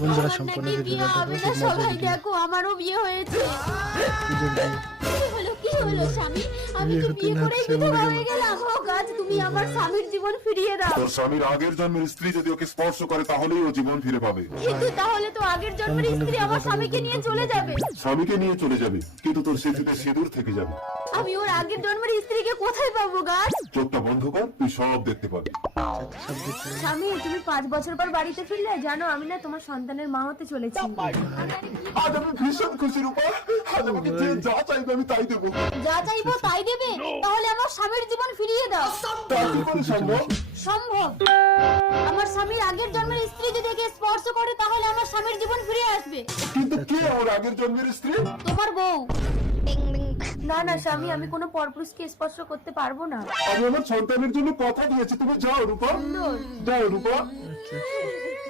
বন্ধুরা সম্পূর্ণ বিয়ে হবে না, সবাই দেখো আমারও বিয়ে হয়েছে। কি হলো স্বামী, আমি তো বিয়ে করে বিধবা হয়ে গেলাম। ও গাছ, তুমি আমার স্বামীর জীবন ফিরিয়ে দাও। তোর স্বামীর আগের জন্মের স্ত্রী যদি ওকে স্পর্শ করে তাহলেই ও জীবন ফিরে পাবে। কিন্তু তাহলে তো আগের জন্মের স্ত্রী আমার স্বামীকে নিয়ে চলে যাবে। স্বামীকে নিয়ে চলে যাবে, কিন্তু তোর স্মৃতিতে সিঁদুর থেকে যাবে। আমি ওর আগের জন্মের স্ত্রীকে কোথায় পাবো গাছ? চোখটা বন্ধ কর, তুই সব দেখতে পাবি। স্বামী, তুমি 5 বছর পর বাড়িতে ফিরলে। জানো, আমি না তোমার সন্তানের মা হতে চলেছি। আজ আমি ভীষণ খুশি রূপা। আজ আমাকে যে যা চাইবে আমি তাই দেবো। যা চাইবো তাই দেবে? তাহলে আমার স্বামীর জীবন ফিরিয়ে দাও। তা কি করে সম্ভব? সম্ভব। আমার স্বামীর আগের জন্মের স্ত্রী যদি একে স্পর্শ করে তাহলে আমার স্বামীর জীবন ফিরে আসবে। কিন্তু কে ওর আগের জন্মের স্ত্রী? তোমার বউ। না না স্বামী, আমি কোনো পরপুরুষকে স্পর্শ করতে পারবো না। আমি আমার সন্তানের জন্য কথা দিয়েছি, তুমি যাও রূপা, যাও রূপা।